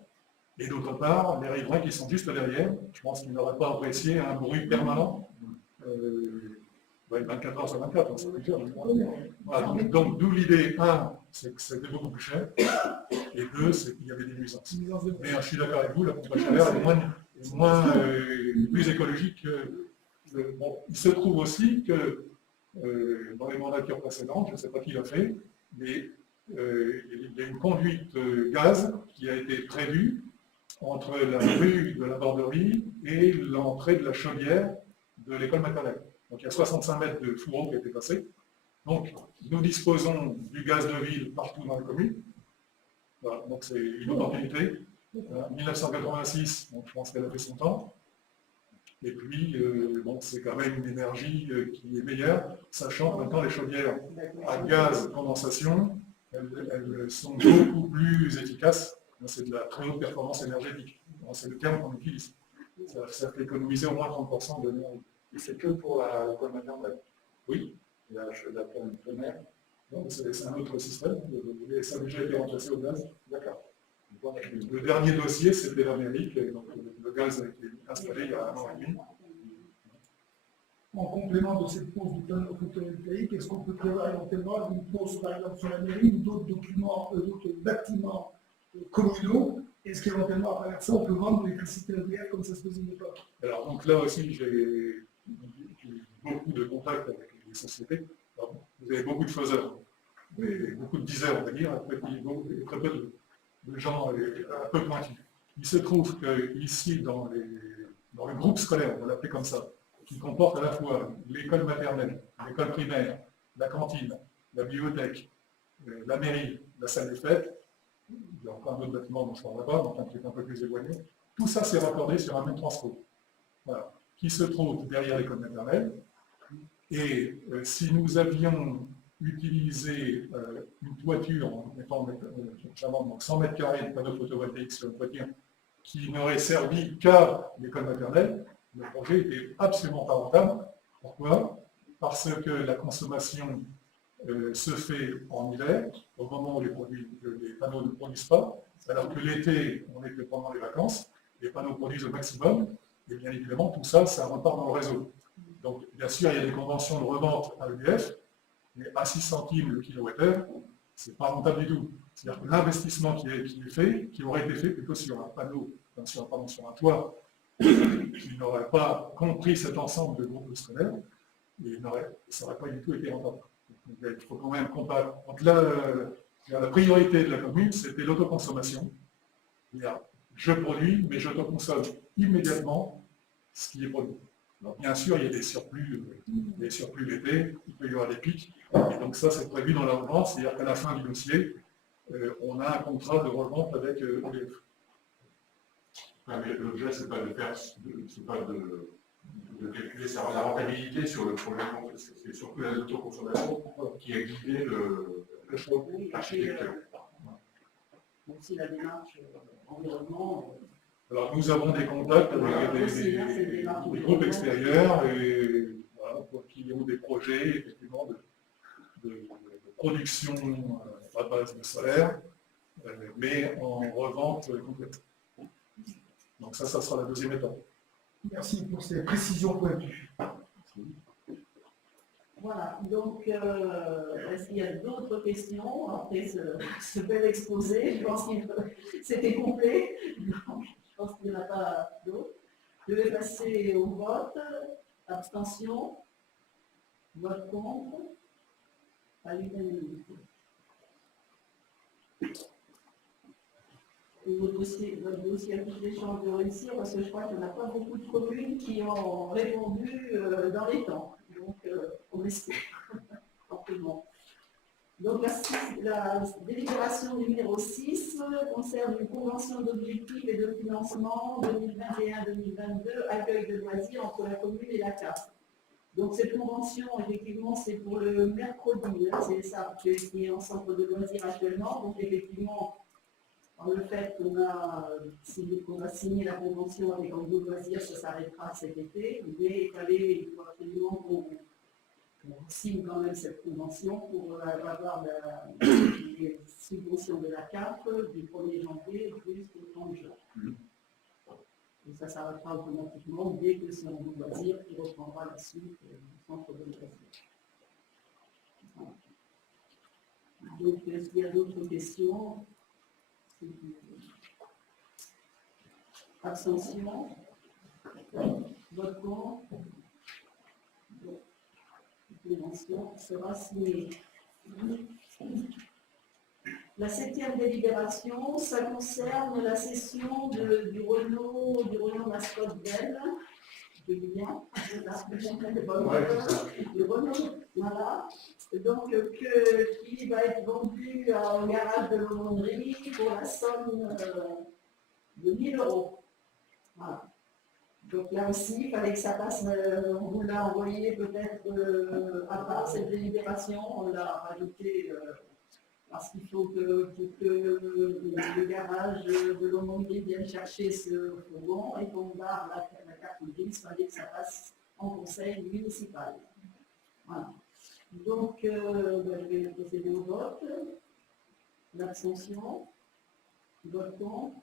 et d'autre part, les riverains qui sont juste derrière, je pense qu'ils n'auraient pas apprécié un bruit permanent, 24 heures sur 24, c'est plusieurs. Voilà, donc d'où l'idée, 1, c'est que c'était beaucoup plus cher, et 2, c'est qu'il y avait des nuisances. Mais je suis d'accord avec vous, la pompe à chaleur est plus écologique que... bon, il se trouve aussi que dans les mandatures précédentes, je ne sais pas qui l'a fait, mais il y a une conduite gaz qui a été prévue entre la rue de la Borderie et l'entrée de la chaudière de l'école maternelle. Donc il y a 65 mètres de fourreau qui a été passé. Donc nous disposons du gaz de ville partout dans la commune. Voilà, donc c'est une opportunité. 1986, donc je pense qu'elle a fait son temps. Et puis, bon, c'est quand même une énergie qui est meilleure, sachant que maintenant les chaudières à gaz condensation, elles sont beaucoup plus efficaces. C'est de la très haute performance énergétique. C'est le terme qu'on utilise. Ça fait économiser au moins 30% de l'énergie. Et c'est que pour l'école maternelle. Oui. La primaire. Non, c'est un autre système. Ça a déjà été remplacé au gaz. D'accord. Le dernier dossier, c'était l'Amérique. Donc le gaz a été installé il y a 1 an et demi. En complément de cette pose du panneau photovoltaïque, est-ce qu'on peut prévoir éventuellement une pose, par exemple, sur la mairie ou d'autres bâtiments communaux? Est-ce qu'éventuellement, à travers ça, on peut vendre de l'électricité nucléaire comme ça se faisait à l'époque? Alors, donc là aussi, j'ai beaucoup de contacts avec les sociétés. Alors, vous avez beaucoup de faiseurs, beaucoup de diseurs, on va dire, et très peu de gens un peu pointus. Il se trouve qu'ici, dans le groupe scolaire, on va l'appeler comme ça, qui comporte à la fois l'école maternelle, l'école primaire, la cantine, la bibliothèque, la mairie, la salle des fêtes, il y a encore un autre bâtiment dont je ne parlerai pas, donc qui est un peu plus éloigné, tout ça s'est raccordé sur un même transfo, voilà, qui se trouve derrière l'école maternelle. Et si nous avions utilisé une toiture en mettant donc 100 mètres carrés de panneaux photovoltaïques sur une toiture qui n'aurait servi qu'à l'école maternelle, le projet était absolument pas rentable. Pourquoi? Parce que la consommation se fait en hiver, au moment où les panneaux ne produisent pas, alors que l'été, on est pendant les vacances, les panneaux produisent au maximum, et bien évidemment, tout ça, ça repart dans le réseau. Donc, bien sûr, il y a des conventions de revente à EDF, mais à 6 centimes le kilowattheure, c'est pas rentable du tout. C'est-à-dire que l'investissement qui est fait, qui aurait été fait plutôt sur un panneau, sur un toit, qui n'aurait pas compris cet ensemble de groupes scolaires, et ça n'aurait pas du tout été rentable. Donc, il faut quand même comparer. Donc là, la priorité de la commune, c'était l'autoconsommation. Je produis, mais j'autoconsomme immédiatement ce qui est produit. Alors, bien sûr, il y a des surplus l'été, il peut y avoir des pics, et donc ça, c'est prévu dans la revente, c'est-à-dire qu'à la fin du dossier, on a un contrat de revente avec EDF. Mais l'objet, c'est pas de calculer la rentabilité sur le projet, c'est surtout l'autoconsommation qui a guidé le choix de l'architecture. Donc si la démarche environnement... Alors nous avons des contacts avec des groupes extérieurs et voilà, qui ont des projets effectivement de production à base de solaire, mais en revente complète. Donc ça sera la deuxième étape. Merci pour ces précisions pointues. Voilà, donc est-ce qu'il y a d'autres questions après ce bel exposé? Je pense que c'était complet, donc je pense qu'il n'y en a pas d'autres. Je vais passer au vote. Abstention. Vote contre. À l'unanimité. Et votre dossier a toutes les chances de réussir parce que je crois qu'il n'y en a pas beaucoup de communes qui ont répondu dans les temps. Donc, on espère. Fortement. Donc, la délibération numéro 6 concerne une convention d'objectifs et de financement 2021-2022, accueil de loisirs entre la commune et la CAF. Donc, cette convention, effectivement, c'est pour le mercredi, hein, c'est ça, qui est en centre de loisirs actuellement. Donc, effectivement, par le fait qu'on a signé la convention avec Ango Loisirs, ça s'arrêtera cet été, mais il faut absolument qu'on signe quand même cette convention pour avoir les subventions de la CAF du 1er janvier jusqu'au 30 juin. Et ça s'arrêtera automatiquement dès que c'est Ango Loisirs qui reprendra la suite du centre de loisirs. Voilà. Donc, est-ce qu'il y a d'autres questions? Abstention. Vote contre. Convention sera signée. La 7e délibération, ça concerne la cession du Renault Mascotte Belle. Je dis bien, du Renault, voilà. Donc, qui va être vendu au garage de l'aumônerie pour la somme de 1 000 €. Voilà. Donc là aussi, il fallait que ça passe, on vous l'a envoyé peut-être à part cette délibération, on l'a rajouté parce qu'il faut que le garage de l'aumônerie vienne chercher ce fourgon et qu'on barre la carte grise, il fallait que ça passe en conseil municipal. Voilà. Donc, je vais procéder au vote. L'abstention. Vote contre.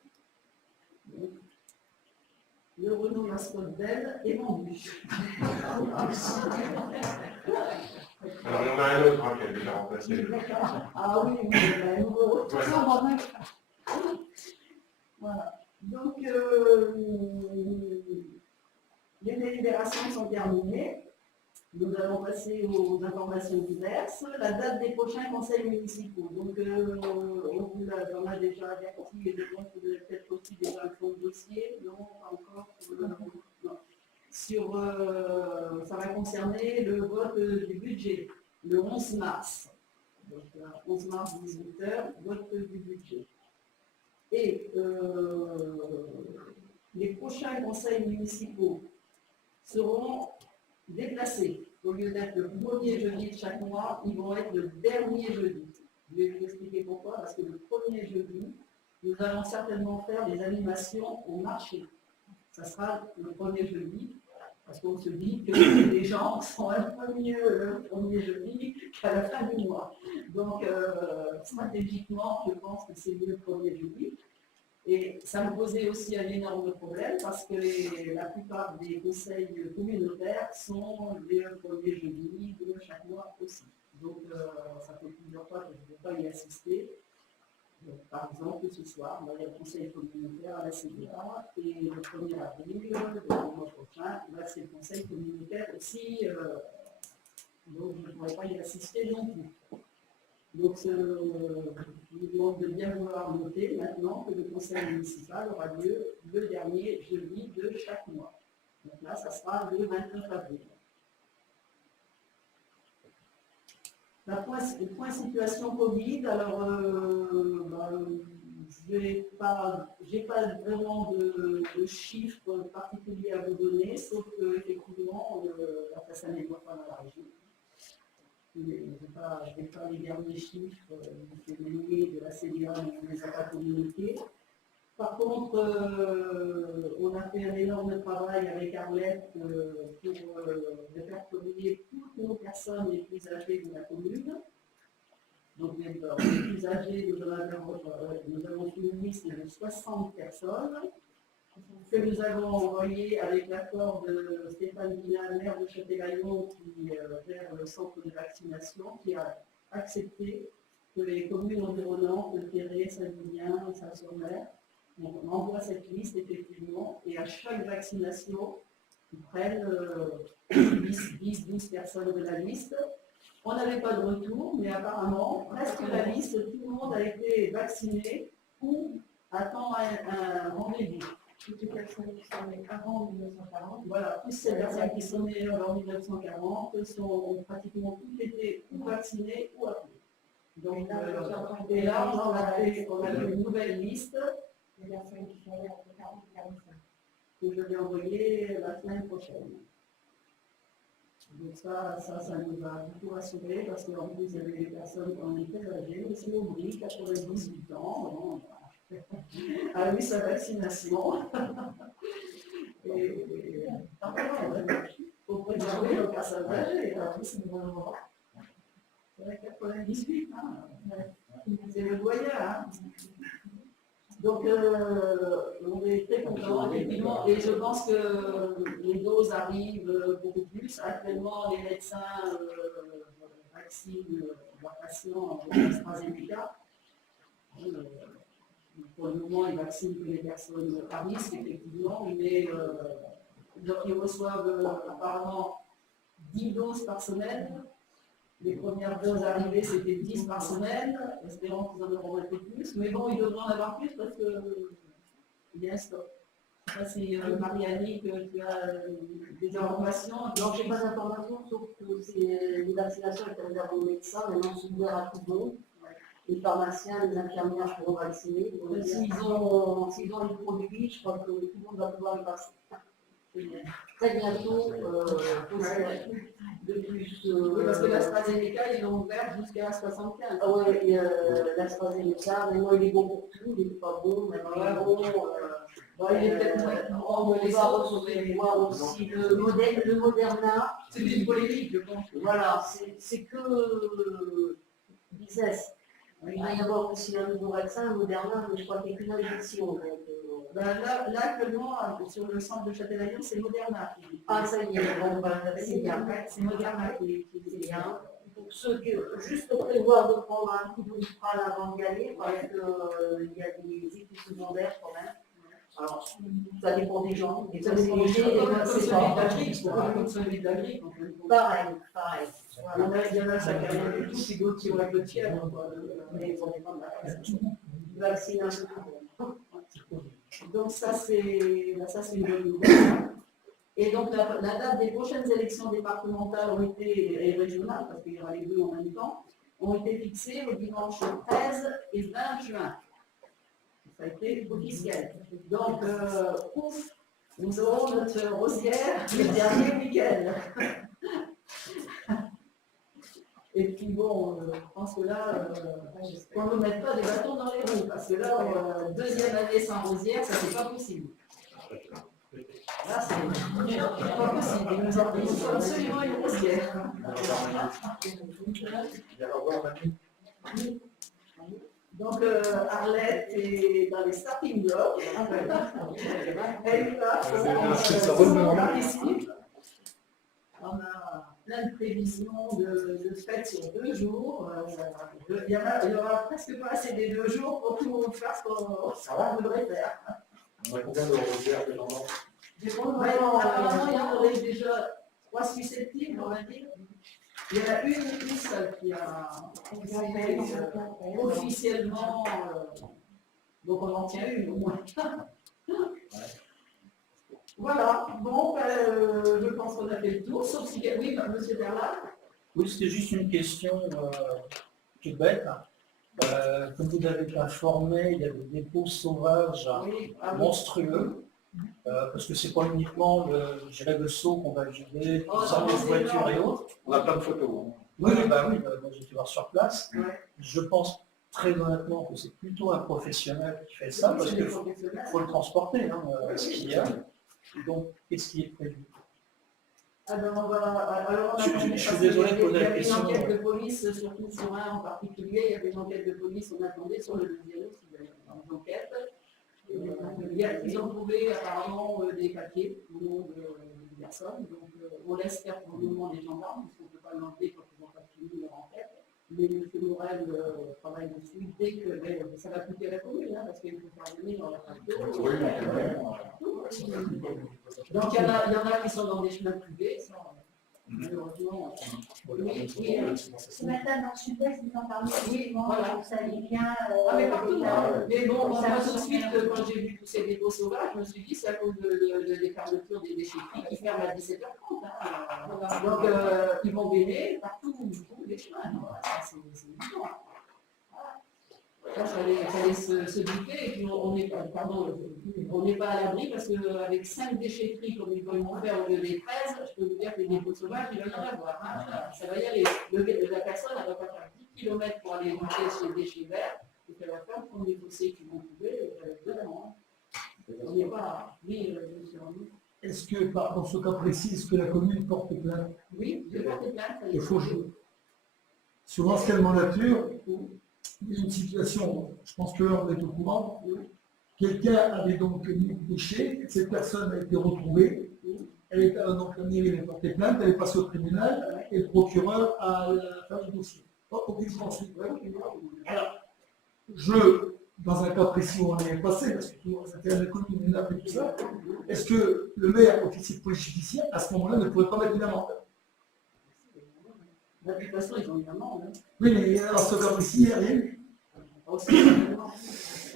Le Renault Mascotte Belle est vendu. Alors, il y en a un autre qui a déjà remplacé. Ah oui, un nouveau. Voilà. Donc, les délibérations sont terminées. Nous allons passer aux informations diverses. La date des prochains conseils municipaux. Donc, on vous a déjà averti et je pense que vous avez peut-être aussi déjà le fond de dossier. Non, pas encore. Non. Ça va concerner le vote du budget, le 11 mars. Donc, 11 mars, 18h, vote du budget. Et les prochains conseils municipaux seront déplacés. Au lieu d'être le premier jeudi de chaque mois, ils vont être le dernier jeudi. Je vais vous expliquer pourquoi. Parce que le premier jeudi, nous allons certainement faire des animations au marché. Ça sera le premier jeudi, parce qu'on se dit que les gens sont un peu mieux le premier jeudi qu'à la fin du mois. Donc, stratégiquement, je pense que c'est mieux le premier jeudi. Et ça me posait aussi un énorme problème parce que la plupart des conseils communautaires sont les premiers jeudis de chaque mois aussi. Donc, ça fait plusieurs fois que je ne peux pas y assister. Donc, par exemple, ce soir, il y a le conseil communautaire à la CDA et le 1er avril, le mois prochain, c'est le conseil communautaire aussi. Donc, je ne pourrais pas y assister non plus. Donc, je vous demande de bien vouloir noter maintenant que le conseil municipal aura lieu le dernier jeudi de chaque mois. Donc là, ça sera le 29 avril. Le point situation Covid, alors, je n'ai pas vraiment de chiffres particuliers à vous donner, sauf qu'effectivement, ça s'améliore pas dans la région. Je n'ai pas les derniers chiffres de la CDA, on ne les a pas communiqués. Par contre, on a fait un énorme travail avec Arlette pour faire communiquer toutes nos personnes les plus âgées de la commune. Donc, les plus âgées, nous avons fait une liste de 60 personnes que nous avons envoyé avec l'accord de Stéphane Guinal, maire de Châtelaillon, qui gère le centre de vaccination, qui a accepté que les communes environnantes, Terré, Saint-Julien, Saint-Sur-Mer, On envoie cette liste, effectivement, et à chaque vaccination, ils prennent 10-12 personnes de la liste. On n'avait pas de retour, mais apparemment, presque la liste, tout le monde a été vacciné ou attend un rendez-vous. Toutes les personnes qui sont nées avant 1940. Voilà, toutes ces personnes qui sont nées en 1940 ont pratiquement toutes été ou vaccinées ou appelées. Donc, et là, on a fait une nouvelle liste Les personnes qui sont nées entre 40 et 45. que je vais envoyer la semaine prochaine. Donc ça nous a beaucoup rassurés parce qu'en plus, il y avait des personnes quand même très âgées, M. Aubry, 98 ans, bon, a eu sa vaccination. Et il faut préserver nos personnes âgées. C'est 98, hein. C'est le doyen. Hein. Donc, on est très contents, effectivement, et je pense que les doses arrivent beaucoup plus. Actuellement, les médecins vaccinent leurs patients avec l'AstraZeneca. Pour le moment, ils vaccinent que les personnes à risque, effectivement, mais ils reçoivent apparemment 10 doses par semaine. Les premières doses arrivées, c'était 10 par semaine, espérons qu'ils en auront un peu plus. Mais bon, ils devront en avoir plus parce qu'il y a un stock. Je ne sais pas si Marie-Annie, tu as des informations. Non, je n'ai pas d'informations, sauf que les vaccinations étaient réservées aux médecins, maintenant sont ouvertes à tout le monde. Les pharmaciens, les infirmières pourront vacciner. S'ils ont les produits, je crois que tout le monde va pouvoir les passer. Très bientôt, de plus. Oui, parce que l'AstraZeneca, ils l'ont ouvert jusqu'à 75. Ah ouais, l'AstraZeneca, maintenant il est bon pour tout, il n'est pas bon, maintenant il est bon. Il est peut-être On va voir aussi le Moderna. C'est une polémique, je pense. Voilà, c'est que business. Il va y avoir aussi un nouveau vaccin, Moderna, mais je crois qu'il n'y a qu'une injection. Donc, là, actuellement, sur le centre de Châtelaillon, c'est Moderna. ah, ça y est, bon, c'est bien. C'est Moderna qui C'est bien. Pour ceux qui juste prévoir de prendre un coup de Mistral avant de y aller, parce qu'il y a des effets secondaires quand même. Alors, ça dépend des gens. Les Comme celui de la grippe. Pareil. Il y en a chaque année, tout c'est d'autres qui ont un peu de fièvre. Mais ça dépend de la personne. Vacciner un peu. Donc ça c'est une bonne nouvelle. Et donc la date des prochaines élections départementales et régionales, parce qu'il y aura les deux en même temps, ont été fixées le dimanche 13 et 20 juin. Ça a été officiel. Donc, nous aurons notre rosière le dernier week-end. Et puis bon, je pense que là, qu'on ne mette pas des bâtons dans les roues, parce que là, deuxième année sans rosière, ça c'est pas possible. Là, c'est pas possible. Il nous faut absolument une rosière. Donc, Arlette est dans les starting blocks. Elle va, on participe. On a plein de prévisions de fêtes sur 2 jours. Il n'y aura presque pas assez des 2 jours pour tout faire ce qu'on voudrait faire. On a combien de rosières dedans? Apparemment, il y en aurait déjà 3 susceptibles, on va dire. Il y en a une seule qui a officiellement, donc on en tient une au moins. Voilà, bon, je pense qu'on a fait le tour, sauf si, oui, monsieur Berlin. Oui, c'était juste une question toute bête. Comme vous avez informé, il y a des dépôts sauvages monstrueux. Parce que c'est pas uniquement le seau qu'on va vider, les voitures et autres. On a plein de photos. Oui, moi j'ai été voir sur place. Ouais. Je pense très honnêtement que c'est plutôt un professionnel qui fait ça, parce qu'il faut le transporter, ce qu'il y a. Donc, qu'est-ce qui est prévu? Je suis désolé de poser la question. Il y avait une enquête de police, surtout sur un en particulier, il y avait une enquête de police, on attendait sur le deuxième aussi, une enquête. Ils ont trouvé apparemment des papiers au nom de personnes, donc on laisse faire pour le moment les gendarmes, parce qu'on ne peut pas l'enlever quand ils n'ont pas fini leur enquête. M. Morel travaille dessus dès que ça va coûter à la commune, hein, parce qu'il faut faire venir dans la facture. Donc il y en a qui sont dans des chemins privés, ça, malheureusement. Ce matin dans le sud-ouest, vous en parlez, Oui, voilà, voilà. ça allait bien. Ah, mais partout, hein. Mais bon, moi, ça tout de suite, quand j'ai vu tous ces dépôts sauvages, je me suis dit, c'est à cause des fermetures des déchetteries qui ferment à 17h30. Hein. Donc, ils vont baigner partout, les chemins. Voilà, ça, c'est évident. Il fallait se douter, et puis on n'est pas, on n'est pas à l'abri, parce qu'avec 5 déchetteries comme ils veulent en faire au lieu des 13, je peux vous dire que les dépôts sauvages, il va y en avoir. Hein. Ça va y aller. La personne, elle ne va pas faire 10 km pour aller monter sur les déchets verts, et qu'elle va faire comme les fossés qui vont trouver dedans. Hein. On n'est pas. Oui, monsieur Ramon. Est-ce que, dans ce cas précis, est-ce que la commune porte plainte? Oui, je porte plainte. Il faut jouer. Sur l'ancienne mandature, il y a une situation, je pense que là on est au courant, quelqu'un avait donc mis des déchets, cette personne a été retrouvée, elle est donc amenée à porter plainte, elle est passée au tribunal, et le procureur a fait le dossier. Aucune poursuite. Alors, dans un cas précis où on est passé, parce que c'était la commune, une nappe et tout ça, est-ce que le maire, officier de police judiciaire, à ce moment-là, ne pourrait pas mettre une amende? De toute façon, ils ont une amende. Hein. Oui, mais dans ce cas précis, il n'y a rien eu.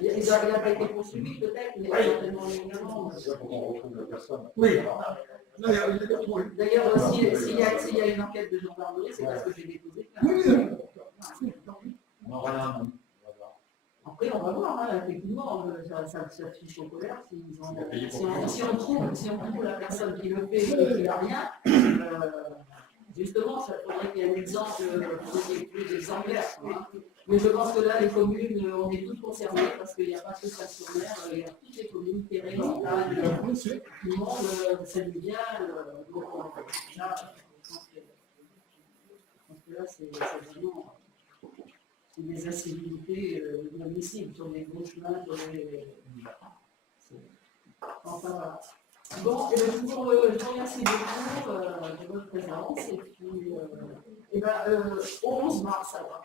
Il n'a pas été poursuivi, peut-être, mais il y a certainement une amende. C'est ça pour qu'on retrouve la personne. Oui, là, il a été retrouvé. D'ailleurs, s'il y a une enquête de gendarmerie, c'est parce que j'ai déposé plainte. Oui. On aura un. Après, on va voir, hein, effectivement, ça fiche en colère. Si on trouve la personne qui le fait et qui n'a rien, justement, ça faudrait qu'il y ait un exemple, qu'il y ait plus d'exemplaires. Hein. Mais je pense que là, les communes, on est toutes concernées parce qu'il n'y a pas que Saint-Sur-Mer, il y a toutes les communes, Péray, Montagne, tout le monde s'aime bien. Donc, là, je pense que là, c'est vraiment. C'est des incivilités inadmissibles sur les gros chemins, sur les. Enfin voilà. Bon, et bien, je vous remercie beaucoup de votre présence. Et puis, 11 mars, ça va.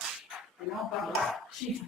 Et là, on parlera chiffres.